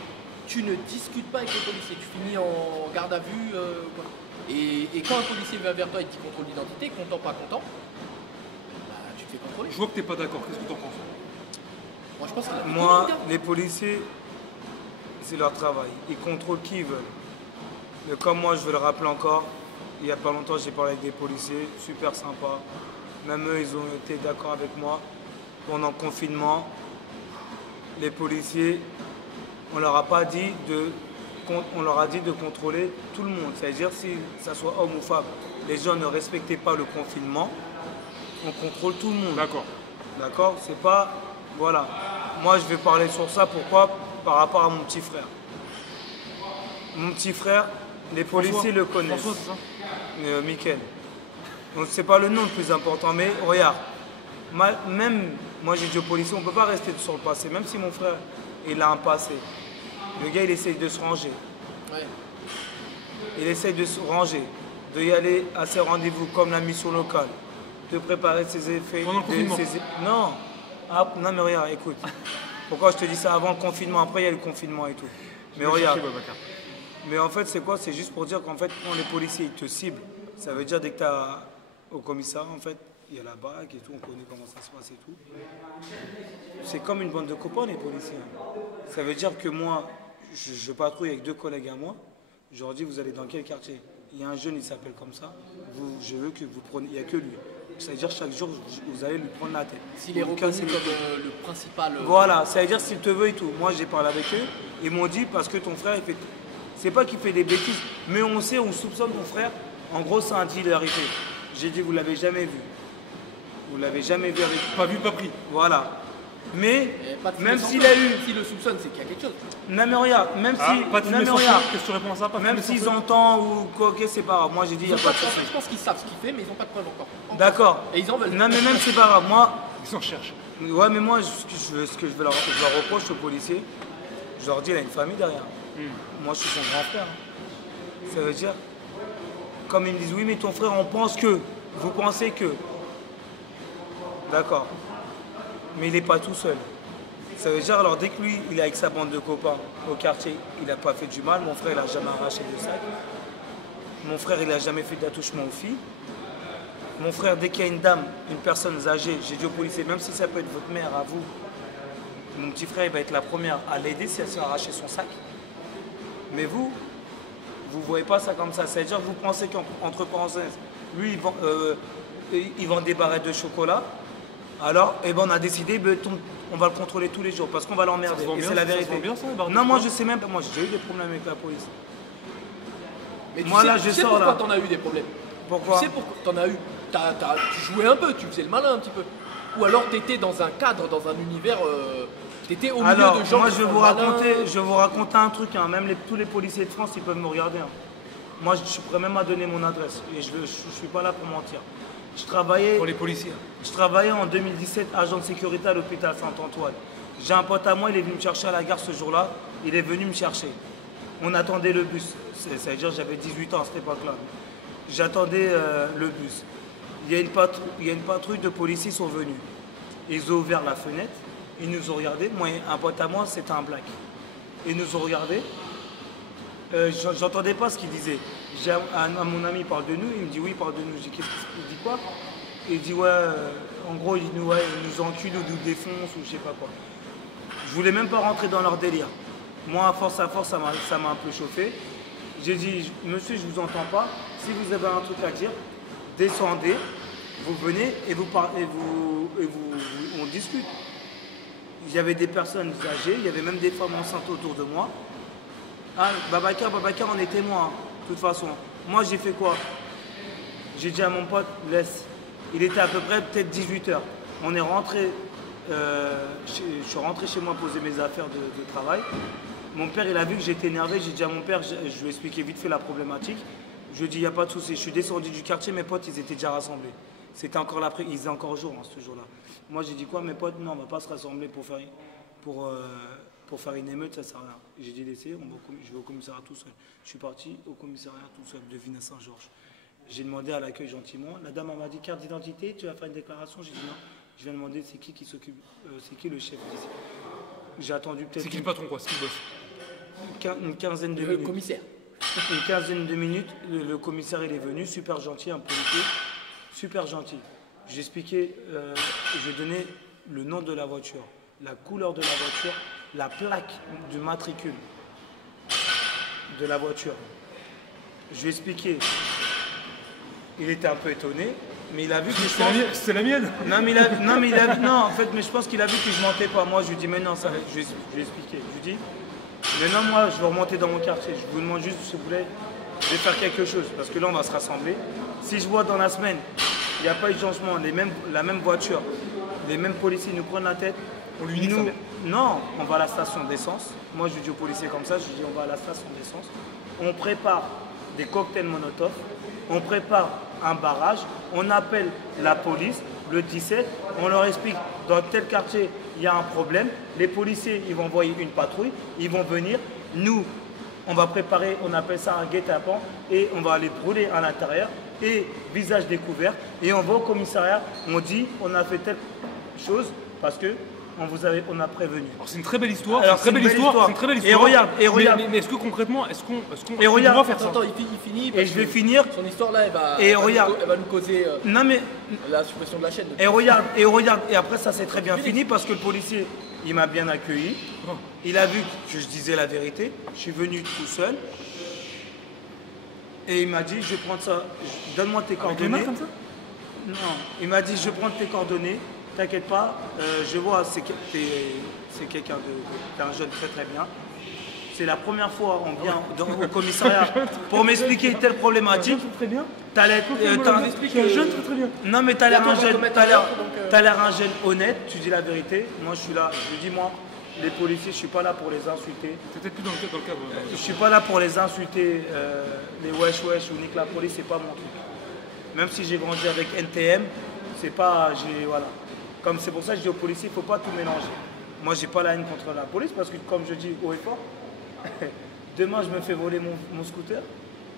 Tu ne discutes pas avec les policiers, tu finis en garde à vue. Quoi. Et quand un policier vient vers toi et qu'il contrôle l'identité, content pas content, bah, tu te fais contrôler. Je vois que t'es pas d'accord, qu'est-ce que t'en penses? Moi je pense qu'il a fait Moi, tout le monde, les policiers, c'est leur travail. Ils contrôlent qui ils veulent. Mais comme moi, je veux le rappeler encore, il n'y a pas longtemps, j'ai parlé avec des policiers, super sympas. Même eux, ils ont été d'accord avec moi. Pendant le confinement, les policiers, on leur a dit de contrôler tout le monde. C'est-à-dire, si ça soit homme ou femme, les gens ne respectaient pas le confinement, on contrôle tout le monde. D'accord. D'accord? C'est pas... Voilà. Moi, je vais parler sur ça. Pourquoi? Par rapport à mon petit frère. Mon petit frère, les policiers le connaissent. François, c'est ça? Mickaël. Donc, c'est pas le nom le plus important, mais regarde. Même, moi, j'ai dit aux policiers, on ne peut pas rester sur le passé. Même si mon frère, il a un passé. Le gars, il essaye de se ranger. Ouais. Il essaye de se ranger, de y aller à ses rendez-vous comme la mission locale, de préparer ses effets. Pendant le confinement. Non. Ah, non, mais regarde, écoute. Pourquoi je te dis ça avant le confinement? Après, il y a le confinement et tout. Mais regarde. Mais en fait, c'est quoi? C'est juste pour dire qu'en fait, quand les policiers ils te ciblent, ça veut dire dès que tu as au commissariat, en fait, il y a la bague et tout, on connaît comment ça se passe et tout. C'est comme une bande de copains, les policiers. Ça veut dire que moi, je patrouille avec 2 collègues à moi. Je leur dis, vous allez dans quel quartier? Il y a un jeune, il s'appelle comme ça. Je veux que vous preniez, il n'y a que lui. C'est-à-dire chaque jour, vous allez lui prendre la tête. S'il est reconnu comme le principal. Voilà, c'est-à-dire s'il te veut et tout. Moi, j'ai parlé avec eux. Ils m'ont dit, parce que ton frère, il fait... C'est pas qu'il fait des bêtises, mais on sait, on soupçonne ton frère. En gros, c'est un dealer. J'ai dit, vous l'avez jamais vu. Vous l'avez jamais vu avec... Pas vu, pas pris. Voilà. Mais, Pas de même fumée s'il sans a feu. eu... S'il le soupçonne, c'est qu'il y a quelque chose. Non mais regarde, même si... Pas de non, fumée mais sans regarde, feu. Qu'est-ce que tu réponds à ça? Pas de même fumée sans s'ils feu. entendent ou quoi, ok, c'est pas grave. Moi, j'ai dit, il n'y a pas de souci. Je pense qu'ils savent ce qu'il fait, mais ils n'ont pas de preuves encore. D'accord. Et ils en veulent. Non mais même, c'est pas grave. Moi, Ils en cherchent. ouais, mais moi, ce que je leur reproche aux policiers, je leur dis, il a une famille derrière. Moi, je suis son grand frère. Ça veut dire, comme ils me disent, oui, mais ton frère, on pense que, vous pensez que. D'accord. Mais il n'est pas tout seul. Ça veut dire, alors, dès que lui, il est avec sa bande de copains au quartier, il n'a pas fait du mal. Mon frère, il n'a jamais arraché de sac. Mon frère, il n'a jamais fait d'attouchement aux filles. Mon frère, dès qu'il y a une dame, une personne âgée, j'ai dit au policier, même si ça peut être votre mère à vous, mon petit frère, il va être la première à l'aider si elle s'est arraché son sac. Mais vous ne voyez pas ça comme ça. C'est-à-dire que vous pensez qu'entre parenthèses, lui, il vend des barrettes de chocolat. Alors, eh ben, on a décidé, on va le contrôler tous les jours parce qu'on va l'emmerder. Et c'est la vérité. Ça se vend bien, ça, les barrettes de Non, moi, chocolat? je sais même pas. Moi, j'ai déjà eu des problèmes avec la police. Mais tu Moi, sais, là, tu je sais sors, pourquoi là. t'en as eu des problèmes. Pourquoi? Tu sais pourquoi t'en as eu. Tu jouais un peu, tu faisais le malin un petit peu. Ou alors t'étais dans un cadre, dans un univers. T'étais au milieu Alors, de gens. moi, qui je vais font vous le malin. raconter un truc. Hein. Même tous les policiers de France, ils peuvent me regarder. Hein. Moi, je suis prêt même à donner mon adresse. Et je ne suis pas là pour mentir. Pour les policiers. Je travaillais en 2017 agent de sécurité à l'hôpital Saint-Antoine. J'ai un pote à moi, il est venu me chercher à la gare ce jour-là. Il est venu me chercher. On attendait le bus. C'est-à-dire j'avais 18 ans à cette époque-là. J'attendais le bus. Il y a une patrouille de policiers qui sont venus. Ils ont ouvert la fenêtre, ils nous ont regardés. Moi, un pote à moi, c'était un black. Ils nous ont regardés. J'entendais pas ce qu'il disait. Mon ami parle de nous, il me dit oui, il parle de nous. Je dis, il dit quoi? Il dit ouais, en gros, il nous encule ou nous défonce ou je sais pas quoi. Je voulais même pas rentrer dans leur délire. Moi, à force, ça m'a un peu chauffé. J'ai dit, monsieur, je vous entends pas. Si vous avez un truc à dire, descendez, vous venez et on discute. Il y avait des personnes âgées, il y avait même des femmes enceintes autour de moi. Ah, Babacar, on est témoin, de toute façon. Moi, j'ai fait quoi? J'ai dit à mon pote, laisse. Il était à peu près peut-être 18 h. On est rentré, je suis rentré chez moi poser mes affaires de travail. Mon père, il a vu que j'étais énervé. J'ai dit à mon père, je lui ai expliqué vite fait la problématique. Je lui ai dit, il n'y a pas de souci. Je suis descendu du quartier, mes potes, ils étaient déjà rassemblés. C'était encore l'après, ils étaient encore jour, ce jour-là. Moi, j'ai dit quoi, mes potes, non, on ne va pas se rassembler pour faire une émeute, ça ne sert à rien. J'ai dit, laissez, je vais au commissariat tout seul. Je suis parti au commissariat tout seul de Vinay-Saint-Georges. J'ai demandé à l'accueil gentiment. La dame m'a dit, carte d'identité, tu vas faire une déclaration? J'ai dit non. Je viens demander, c'est qui s'occupe, c'est qui le chef d'ici? J'ai attendu peut-être... C'est qui le patron, quoi? C'est qui le boss? Une quinzaine de minutes. Le commissaire. Une quinzaine de minutes, le commissaire il est venu, super gentil, un policier, super gentil. J'ai expliqué, j'ai donné le nom de la voiture, la couleur de la voiture, la plaque du matricule de la voiture. Je lui ai expliqué. Il était un peu étonné, mais il a vu que c'est la mienne. Non, en fait, mais je pense qu'il a vu que je mentais pas. Moi, je lui ai dit, mais non, ça, je lui ai expliqué. Je lui ai dit, maintenant, moi, je vais remonter dans mon quartier. Je vous demande juste, s'il vous plaît, de faire quelque chose. Parce que là, on va se rassembler. Si je vois dans la semaine, il n'y a pas eu de changement, la même voiture, les mêmes policiers nous prennent la tête. On lui nique sa mère. Non, on va à la station d'essence. Moi, je lui dis aux policiers comme ça, je lui dis, on va à la station d'essence. On prépare des cocktails Molotov. On prépare un barrage. On appelle la police, le 17. On leur explique, dans tel quartier, il y a un problème. Les policiers, ils vont envoyer une patrouille. Ils vont venir. Nous, on va préparer, on appelle ça un guet-apens. Et on va aller brûler à l'intérieur. Et visage découvert. Et on va au commissariat. On dit, on a fait telle chose parce que on a prévenu. C'est une très belle histoire. C'est une très belle histoire. Et regarde. Mais est-ce que concrètement, est-ce qu'on doit faire ça? Attends, il finit. Et je vais finir. Son histoire là, Et elle va nous causer non mais la suppression de la chaîne. Et regarde. Et après ça s'est très bien fini parce que le policier, il m'a bien accueilli. Il a vu que je disais la vérité. Je suis venu tout seul. Et il m'a dit, je vais prendre ça. Donne-moi tes coordonnées. Avec les mains comme ça? Non. Il m'a dit, je vais prendre tes coordonnées. T'inquiète pas, je vois, c'est quelqu'un t'es un jeune très bien. C'est la première fois on vient au commissariat pour m'expliquer telle problématique. Très bien. T'as l'air un jeune très bien. Non mais t'as l'air un jeune honnête, tu dis la vérité. Moi je suis là, je lui dis moi, les policiers, je suis pas là pour les insulter. C'est peut-être plus dans le cadre. Je suis pas là pour les insulter, les wesh ou nique la police, c'est pas mon truc. Même si j'ai grandi avec NTM, c'est pas, voilà. Comme c'est pour ça que je dis aux policiers, il ne faut pas tout mélanger. Moi, je n'ai pas la haine contre la police parce que, comme je dis haut et fort, demain, je me fais voler mon scooter.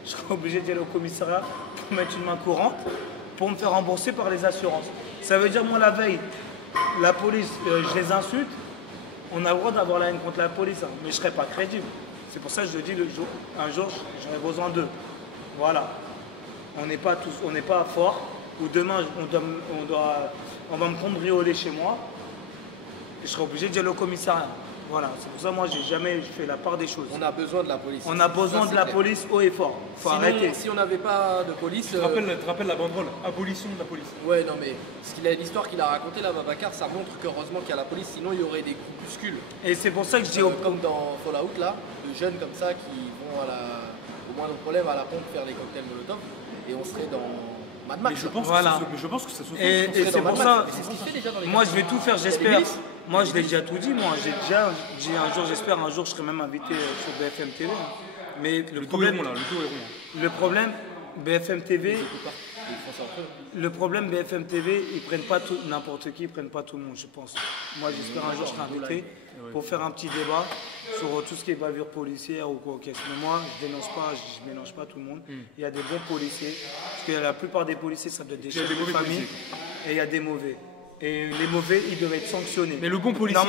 Je serai obligé d'y aller au commissariat pour mettre une main courante pour me faire rembourser par les assurances. Ça veut dire, moi, la veille, la police, je les insulte. On a le droit d'avoir la haine contre la police, hein, mais je ne serai pas crédible. C'est pour ça que je dis, un jour, j'aurai besoin d'eux. Voilà. On n'est pas fort. Ou demain, on va me cambrioler chez moi, et je serai obligé d'y aller au commissariat. Voilà, c'est pour ça que moi, j'ai jamais fait la part des choses. On a besoin de la police. On a besoin de la police haut et fort. Faut arrêter. Si on n'avait pas de police... Tu te rappelles la banderole, abolition de la police. Ouais, non mais l'histoire qu'il a racontée là, Babacar, ça montre qu'heureusement qu'il y a la police, sinon il y aurait des groupuscules. Et c'est pour ça que je dis... Comme dans Fallout là, de jeunes comme ça qui vont au moindre problème à la pompe faire des cocktails Molotov, et on serait dans... Mais je pense que ça se fait. Et c'est pour ça, c'est ce qu'il fait déjà dans les moi je vais tout faire, j'espère. Moi je l'ai déjà tout dit, moi j'espère un jour je serai même invité sur BFM TV. Mais le problème, BFM TV, ils font ça entre eux. Le problème BFM TV, ils prennent pas n'importe qui, ils prennent pas tout le monde, je pense. Moi, j'espère un jour je serai invité pour faire un petit débat sur tout ce qui est bavure policière ou quoi. Mais moi, je dénonce pas, je mélange pas tout le monde. Il y a des bons policiers, parce que la plupart des policiers, ça doit être des chefs de famille, et il y a des mauvais. Et les mauvais, ils doivent être sanctionnés. Mais le bon policier,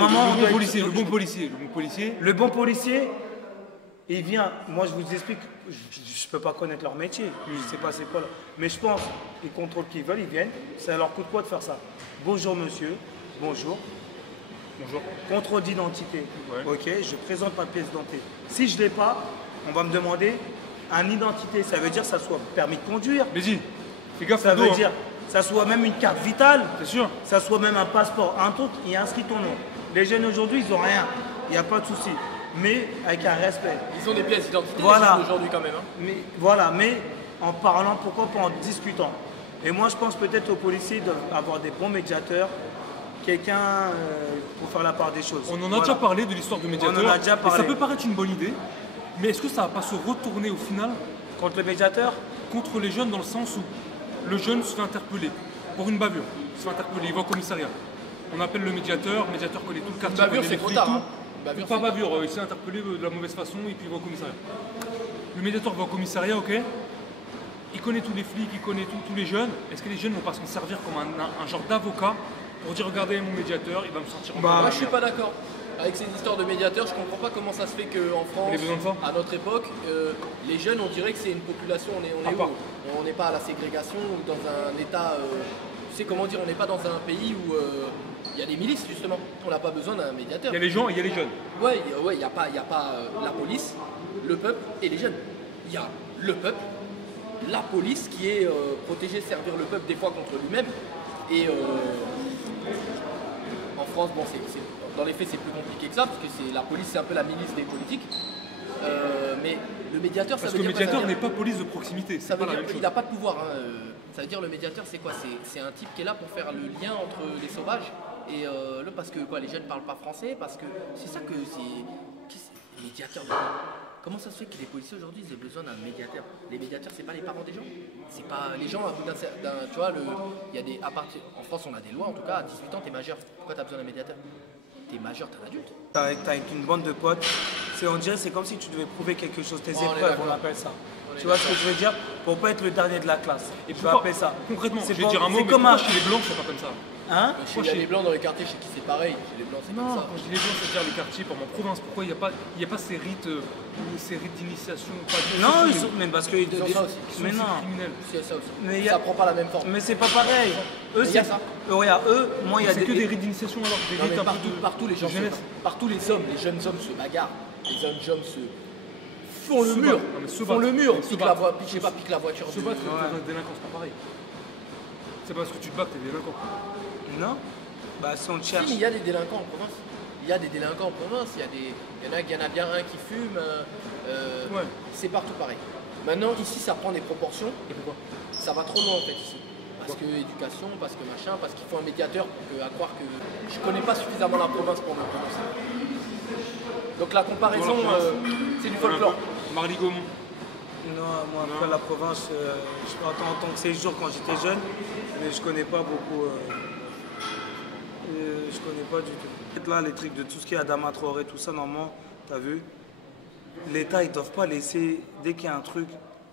le bon policier, il vient, moi je vous explique, je ne peux pas connaître leur métier, je ne sais pas c'est quoi, mais je pense, ils contrôlent qui veulent, ils viennent, ça leur coûte quoi de faire ça? Bonjour monsieur, bonjour. Bonjour. Contrôle d'identité, Ouais. ok, je présente ma pièce d'identité. Si je ne l'ai pas, on va me demander un identité, ça veut dire que ça soit permis de conduire, Mais dis, fais gaffe ça au dos, veut hein. dire ça soit même une carte vitale, C'est sûr. ça soit même un passeport, un truc, il y a inscrit ton nom. Les jeunes aujourd'hui, ils n'ont rien, il n'y a pas de souci, mais avec un respect. Ils ont des pièces d'identité Voilà. aujourd'hui quand même. Hein. Mais voilà, mais en parlant, pourquoi pas en discutant. Et moi, je pense peut-être aux policiers doivent avoir des bons médiateurs, quelqu'un pour faire la part des choses. On en a Voilà. déjà parlé de l'histoire du médiateur. On en a déjà Et parlé. ça peut paraître une bonne idée, mais est-ce que ça va pas se retourner au final Contre le médiateur, contre les jeunes dans le sens où le jeune se fait interpeller pour une bavure, il se fait interpeller, il va au commissariat. On appelle le médiateur connaît tout le quartier. Bavure, connaît c'est les trop flics, tard. tout. Hein. Bavure, Ou pas c'est tard. bavure, il s'est interpellé de la mauvaise façon et puis il va au commissariat. Le médiateur va au commissariat, ok. Il connaît tous les flics, il connaît tous les jeunes. Est-ce que les jeunes vont pas s'en servir comme un genre d'avocat pour dire regardez mon médiateur, il va me sortir en Moi, bas. je suis pas d'accord. Avec ces histoires de médiateurs, je comprends pas comment ça se fait qu'en France, Il a besoin de ça. à notre époque, les jeunes, on dirait que c'est une population, on est À où part. On n'est pas à la ségrégation ou dans un état, tu sais comment dire, on n'est pas dans un pays où il y a des milices justement. On n'a pas besoin d'un médiateur. Il y a les gens et il y a les jeunes. Ouais, il n'y a pas, la police, le peuple et les jeunes. Il y a le peuple, la police qui est protégée, servir le peuple des fois contre lui-même. Et en France, bon, dans les faits, c'est plus compliqué que ça, parce que la police, c'est un peu la milice des politiques. Mais le médiateur, ça Parce veut que le dire quoi? Ça médiateur veut n'est dire- pas police de proximité. ça C'est veut pas la dire même qu'il chose. n'a pas de pouvoir. Hein. Ça veut dire le médiateur, c'est quoi? C'est un type qui est là pour faire le lien entre les sauvages et parce que quoi, les jeunes parlent pas français, parce que c'est ça que c'est médiateur. Comment ça se fait que les policiers aujourd'hui ils aient besoin d'un médiateur? Les médiateurs, c'est pas les parents des gens. C'est pas les gens à bout tu vois, il y a des en France on a des lois en tout cas à 18 ans t'es majeur. Pourquoi t'as besoin d'un médiateur? T'es majeur, t'es un adulte. t'es avec une bande de potes, on dirait c'est comme si tu devais prouver quelque chose, tes On est épreuves, d'accord. on appelle ça. On est Tu vois ce que je veux dire? Pour pas être le dernier de la classe. Et je vais pourquoi- appeler ça. Concrètement, C'est je vais pas- dire un mot, c'est mais comme pourquoi un- chez les blancs c'est pas comme ça? Hein? Chez les blancs dans les quartiers, chez qui c'est pareil. Chez les blancs, c'est comme Non, ça. quand je dis les blancs, c'est-à-dire les quartiers, par ma province, pourquoi il n'y a pas ces rites d'initiation pas Non, ils d'initiation, sont, mais parce que Ils ont ça aussi. qui sont mais aussi non, criminels. C'est ça aussi. Mais il y Ça a- prend pas la même forme. mais c'est pas pareil. Eux, Mais il y a c'est ça. regarde, eux, moi il y a C'est que des rites d'initiation alors, des Non, mais rites un peu partout les gens de jeunesse. partout les jeunes hommes se bagarrent. Les jeunes hommes font le Se mur. battent. Non, mais se Font battent. le mur. Se Piquent battent. la voiture. Se battre contre la délinquance, c'est pas pareil. C'est parce que tu te bats que t'es délinquant. Non? Bah si on te cherche. Si, mais il y a des délinquants en province. Il y a des délinquants en province. Il y en a bien un qui fume. Ouais. C'est partout pareil. Maintenant ici ça prend des proportions. Et pourquoi? Ça va trop loin en fait ici. Parce que éducation, parce que machin, parce qu'il faut un médiateur à croire que je connais pas suffisamment la province pour me prononcer. Donc la comparaison, c'est du folklore. Marly Gaumont. Non, moi après la province, je pars en tant que séjour quand j'étais jeune, mais je connais pas beaucoup. Je connais pas du tout. Là, les trucs de tout ce qui est Adama Traoré, tout ça, normalement, t'as vu, l'État, ils doivent pas laisser, dès qu'il y a un truc,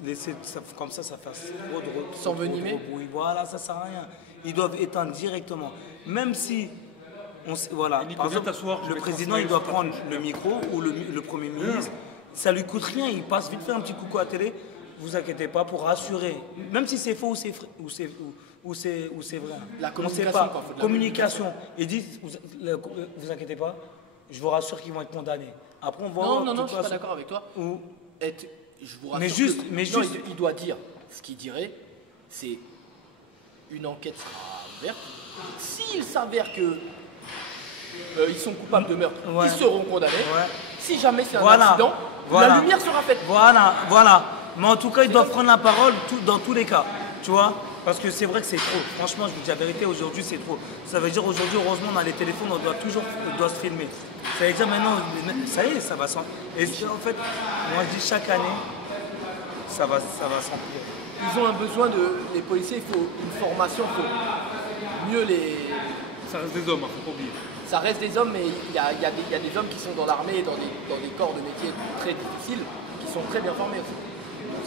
laisser ça, comme ça fasse trop de S'envenimer. trop de bruit. Voilà, ça sert à rien. Ils doivent éteindre directement. Même si, voilà, Nico, par viens exemple, t'asseoir, je le vais président, transmettre il doit sur ta prendre fiche. le micro ou le Premier ministre. Ça lui coûte rien, il passe vite fait un petit coucou à la télé. Vous inquiétez pas, pour rassurer. Même si c'est faux ou c'est vrai. La On sait communication, pas. quoi, faut de la Communication. Ils disent, vous inquiétez pas, je vous rassure qu'ils vont être condamnés. Après, on va voir. Non, de je toute suis pas façon, d'accord avec toi. où- Je vous rassure. Mais juste- que- mais non, juste- il doit dire ce qu'il dirait, c'est une enquête sera ouverte. S'il s'avère que ils sont coupables de meurtre, Ouais. ils seront condamnés. Ouais. Si jamais c'est un Voilà. accident, Voilà. la lumière sera faite. Voilà. Mais en tout cas, ils doivent prendre la parole dans tous les cas. Tu vois? Parce que c'est vrai que c'est trop. Franchement, je vous dis la vérité, aujourd'hui, c'est trop. Ça veut dire aujourd'hui, heureusement, on a les téléphones, on doit se filmer. Ça veut dire maintenant, ça y est, ça va s'en. Et en fait, moi je dis chaque année, ça va s'empirer. ils ont un besoin les policiers, il faut une formation, il faut mieux les... Ça reste des hommes, faut pas oublier. Ça reste des hommes, mais il y a des hommes qui sont dans l'armée, dans des corps de métiers très difficiles, qui sont très bien formés aussi.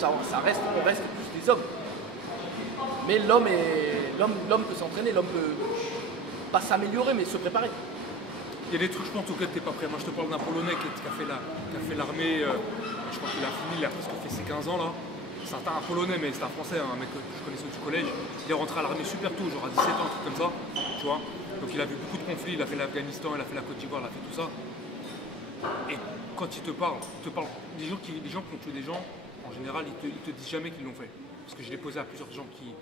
Donc on reste plus des hommes. Mais l'homme peut s'entraîner, l'homme peut pas s'améliorer, mais se préparer. Il y a des trucs, je pense, auxquels tu n'es pas prêt. Moi, je te parle d'un Polonais qui a fait l'armée, je crois qu'il a fini, il a presque fait ses 15 ans là. C'est un Polonais, mais c'est un Français, un mec que je connaissais du collège. Il est rentré à l'armée super tôt, genre à 17 ans, un truc comme ça, tu vois. Donc il a vu beaucoup de conflits, il a fait l'Afghanistan, il a fait la Côte d'Ivoire, il a fait tout ça. Et quand il te parle des gens qui ont tué des gens, en général, ils te disent jamais qu'ils l'ont fait. Parce que je l'ai posé à plusieurs gens qui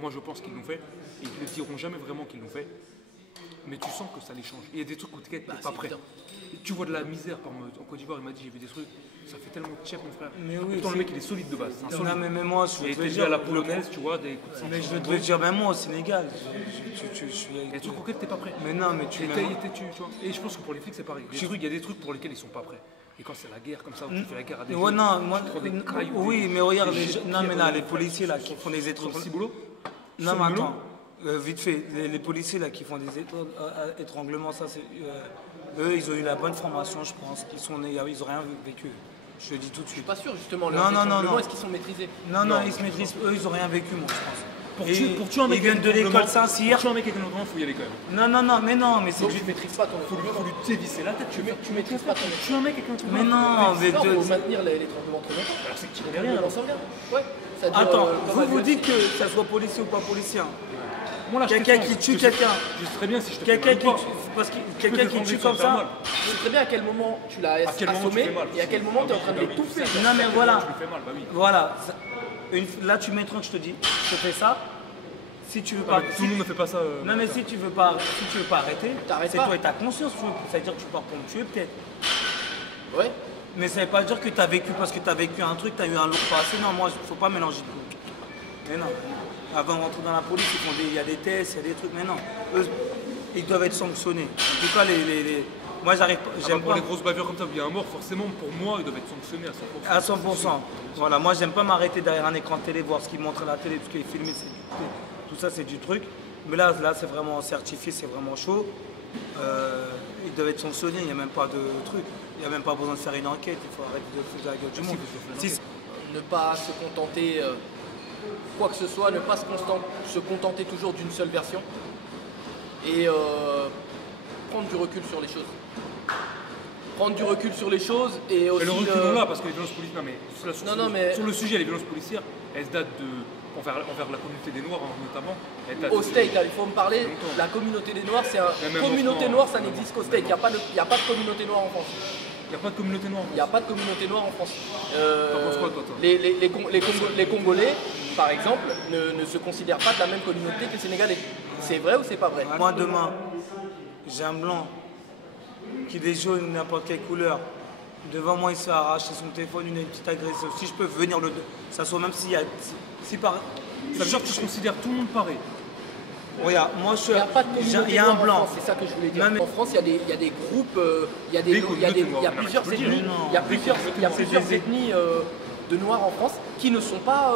moi je pense qu'ils l'ont fait, et ils ne diront jamais vraiment qu'ils l'ont fait. Mais tu sens que ça les change. Il y a des trucs où tu n'es pas prêt. Tu vois de la misère, par exemple, en Côte d'Ivoire, il m'a dit j'ai vu des trucs, ça fait tellement de chef mon frère. Mais oui, pourtant le mec il est solide de base. Non, mais même moi, je vais te dire à la polonaise, tu vois, des coups de mais je vais te le dire, même moi au Sénégal, je suis... Il y a des trucs auxquels tu n'es pas prêt. Mais non, mais tu vois. Et je pense que pour les flics c'est pareil. Il y a des trucs pour lesquels ils sont pas prêts. Et quand c'est la guerre comme ça, où tu fais la guerre à des gens, non, moi, tu prends des cailloux. Oui, mais regarde, les policiers là qui font des étranglements. Non, mais attends, vite fait, les policiers là qui font des étranglements, ça c'est. Eux, ils ont eu la bonne formation, je pense. Ils ont rien vécu. Je te dis tout de suite. Je suis pas sûr justement. Non. Est-ce qu'ils sont maîtrisés? Non, ils se maîtrisent. Eux, ils ont rien vécu, moi, je pense. Pour tuer un mec, ils viennent de l'école Saint-Cyr. Pour tuer un mec avec un entraînement, il faut y aller quand même. Non, mais c'est. Donc tu maîtrises pas ton. Faut lui dévisser la tête. Tu maîtrises pas ton. Tuer un mec avec un entraînement. Mais non, mais faut maintenir l'étranglement trop longtemps. Alors c'est que tu connais rien. Ouais. Attends, vous dites que ça soit policier ou pas policier. Quelqu'un qui tue quelqu'un. Je sais très bien si je te Quelqu'un qui tue comme ça. Je sais très bien à quel moment tu l'as assommé et à quel moment tu es en train de l'étouffer. Non, mais voilà. Tu lui fais mal, bah oui. Voilà. Là, tu m'étranges, je te dis, je te fais ça. Si tu veux pas. Tout le monde ne fait pas ça. Non, mais si tu veux pas arrêter, c'est pas. toi et ta conscience. Ça veut dire que tu pars pour me tuer, peut-être. Ouais. Mais ça veut pas dire que tu as vécu parce que tu as vécu un truc, tu as eu un lourd passé. Non, moi, faut pas mélanger tout. Mais non. Avant de rentrer dans la police, il y a des tests, il y a des trucs. Mais non. Eux, ils doivent être sanctionnés. En tout cas, moi, j'aime pour les grosses bavures comme ça où il y a un mort, forcément, pour moi, ils doivent être sanctionnés À à 100%. 100%. Voilà, moi, j'aime pas m'arrêter derrière un écran de télé, voir ce qu'ils montrent à la télé, parce qu'ils filment, tout ça, c'est du truc. Mais là c'est vraiment certifié, c'est vraiment chaud. Ils doivent être sanctionnés, il n'y a même pas de truc. Il n'y a même pas besoin de faire une enquête, il faut arrêter de foutre la gueule du monde. Ne pas se contenter, quoi que ce soit, ne pas se contenter toujours d'une seule version. Et prendre du recul sur les choses. Prendre du recul sur les choses et aussi. Et le recul on l'a parce que les violences policières. Non, mais sur le sujet, les violences policières, elles se datent envers la communauté des Noirs notamment. Au State, il faut me parler. La communauté des Noirs, c'est un. Communauté noire, ça n'existe qu'au State. Il n'y a pas de communauté noire en France. Il n'y a pas de communauté noire en France. Il n'y a pas de communauté noire en France. T'en penses quoi, toi Les Congolais, par exemple, ne se considèrent pas de la même communauté que les Sénégalais. C'est vrai ou c'est pas vrai? Moi, demain, j'ai un blanc qui est jaune, n'importe quelle couleur. Devant moi, il se fait arracher son téléphone, une petite agression. Si je peux venir ça soit même s'il y a. Ça veut dire que tu considères tout le monde pareil. Regarde, moi il n'y a pas de communauté il y a un blanc. C'est ça que je voulais dire. En France, il y a des groupes, il y a plusieurs ethnies, il y a plusieurs ethnies de noirs en France qui ne sont pas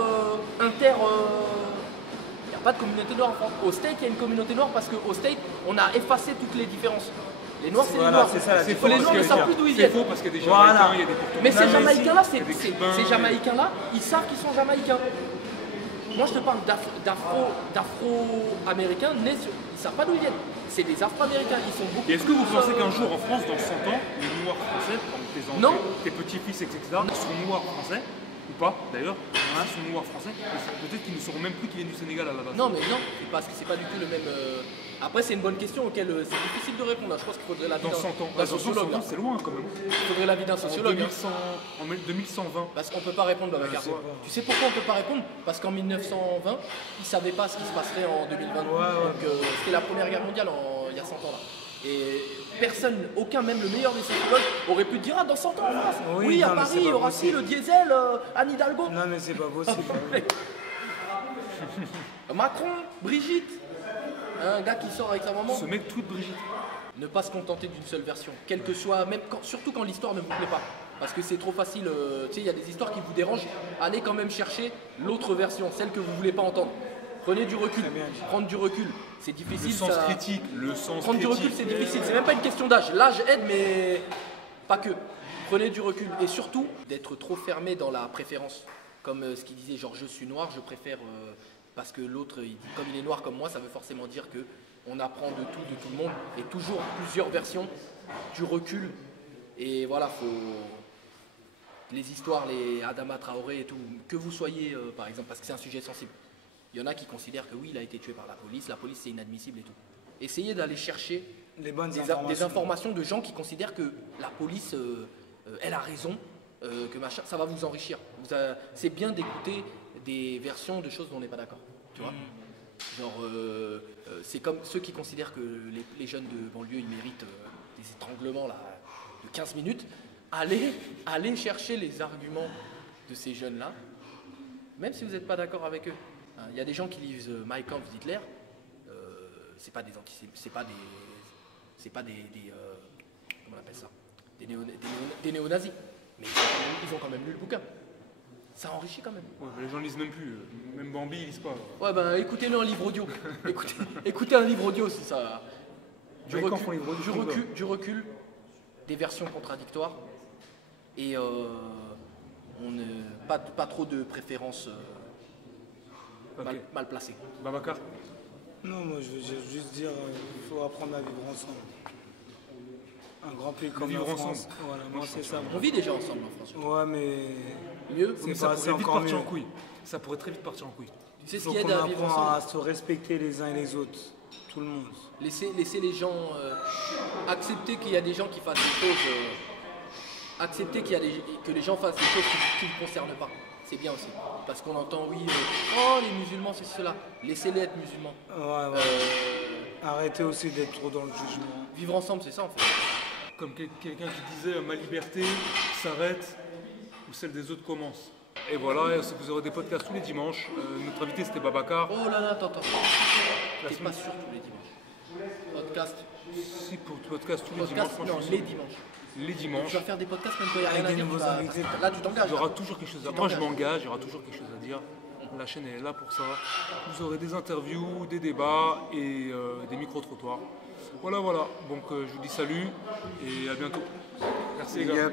inter. Il n'y a pas de communauté noire en France. Au State, il y a une communauté noire parce qu'au State, on a effacé toutes les différences. Les Noirs, c'est les Noirs. Les Noirs ne savent plus d'où ils viennent. C'est faux parce qu'il y a des Jamaïcains, il y a des Portugais. Mais ces Jamaïcains-là, ces Jamaïcains-là, ils savent qu'ils sont Jamaïcains. Moi, je te parle d'Afro-Américains nés sur. Ils ne savent pas d'où ils viennent. C'est des Afro-Américains. Ils sont beaucoup. Et est-ce que vous pensez qu'un jour en France, dans 100 ans, les Noirs français, tes enfants, tes petits-fils, etc., seront Noirs français? Ou pas d'ailleurs, ils sont noirs français, peut-être qu'ils ne sauront même plus qu'ils viennent du Sénégal à la base. Non, mais non, parce que c'est pas du tout le même. Après, c'est une bonne question auquel c'est difficile de répondre. Je pense qu'il faudrait l'avis d'un sociologue. C'est loin quand même. Il faudrait l'avis d'un sociologue. En 2120. Parce qu'on peut pas répondre, Babacar. Tu sais pourquoi on peut pas répondre? Parce qu'en 1920, ils savaient pas ce qui se passerait en 2020. Donc c'était la Première Guerre mondiale il y a 100 ans là. Et personne, aucun, même le meilleur des sociologues, aurait pu te dire dans 100 ans en France. Oui, à Paris, il y aura le diesel, Anne Hidalgo. Non, mais c'est pas possible. Macron, Brigitte, un gars qui sort avec sa maman. Ce mec tweet Brigitte. Ne pas se contenter d'une seule version, quelle que soit, même surtout quand l'histoire ne vous plaît pas. Parce que c'est trop facile, tu sais, il y a des histoires qui vous dérangent. Allez quand même chercher l'autre version, celle que vous voulez pas entendre. Prenez du recul. Prendre du recul, c'est difficile. Le sens critique, le sens Prendre du recul, c'est difficile. C'est même pas une question d'âge. L'âge aide, mais pas que. Prenez du recul. Et surtout, d'être trop fermé dans la préférence. Comme ce qu'il disait, genre je suis noir, je préfère parce que l'autre, comme il est noir comme moi, ça veut forcément dire que on apprend de tout le monde. Et toujours plusieurs versions, du recul. Et voilà, faut les histoires, les Adama Traoré et tout, que vous soyez par exemple, parce que c'est un sujet sensible. Il y en a qui considèrent que oui, il a été tué par la police c'est inadmissible et tout. Essayez d'aller chercher des informations de gens qui considèrent que la police, elle a raison, que machin, ça va vous enrichir. C'est bien d'écouter des versions de choses dont on n'est pas d'accord. Tu vois Genre, c'est comme ceux qui considèrent que les jeunes de banlieue, ils méritent des étranglements là, de 15 minutes. Allez chercher les arguments de ces jeunes-là, même si vous n'êtes pas d'accord avec eux. Il y a des gens qui lisent Mein Kampf d'Hitler, c'est pas des antisémites, c'est pas des comment on appelle ça, des néo-nazis, mais ils ont quand même lu le bouquin. Ça enrichit quand même. Ouais, les gens lisent même plus, même Bambi ils lisent pas. Ouais ben écoutez-le en livre audio. écoutez un livre audio si ça. Du recul, des versions contradictoires et pas trop de préférences. Okay. Mal placé. Babacar? Non, moi je veux juste dire qu'il faut apprendre à vivre ensemble. Un grand pays comme la France. Voilà, moi c'est ça. On vit déjà ensemble en France. Ouais, mais mieux. Mais ça pourrait vite partir en couille. Ça pourrait très vite partir en couille. Tu sais ce qui aide à vivre ensemble? À se respecter les uns et les autres, tout le monde. Laisser les gens accepter qu'il y a des gens qui fassent des choses. Accepter que les gens fassent des choses qui ne concernent pas. C'est bien aussi. Parce qu'on entend, oui, oh les musulmans, c'est cela. Laissez-les être musulmans. Ouais. Arrêtez aussi d'être trop dans le jugement. Vivre ensemble, c'est ça en fait. Comme quelqu'un qui disait, ma liberté s'arrête où celle des autres commence. Et voilà, vous aurez des podcasts tous les dimanches. Notre invité c'était Babacar. Oh là là, attends. T'es pas sûr tous les dimanches. Podcast. Si, pour podcast tous les dimanches. Non, les dimanches. Les dimanches. Tu vas faire des podcasts même quand il n'y a rien à dire. Là, tu t'engages. Il y aura toujours quelque chose à dire. Moi, je m'engage, il y aura toujours quelque chose à dire. La chaîne elle est là pour ça. Vous aurez des interviews, des débats et des micro-trottoirs. Voilà. Donc, je vous dis salut et à bientôt. Merci les gars.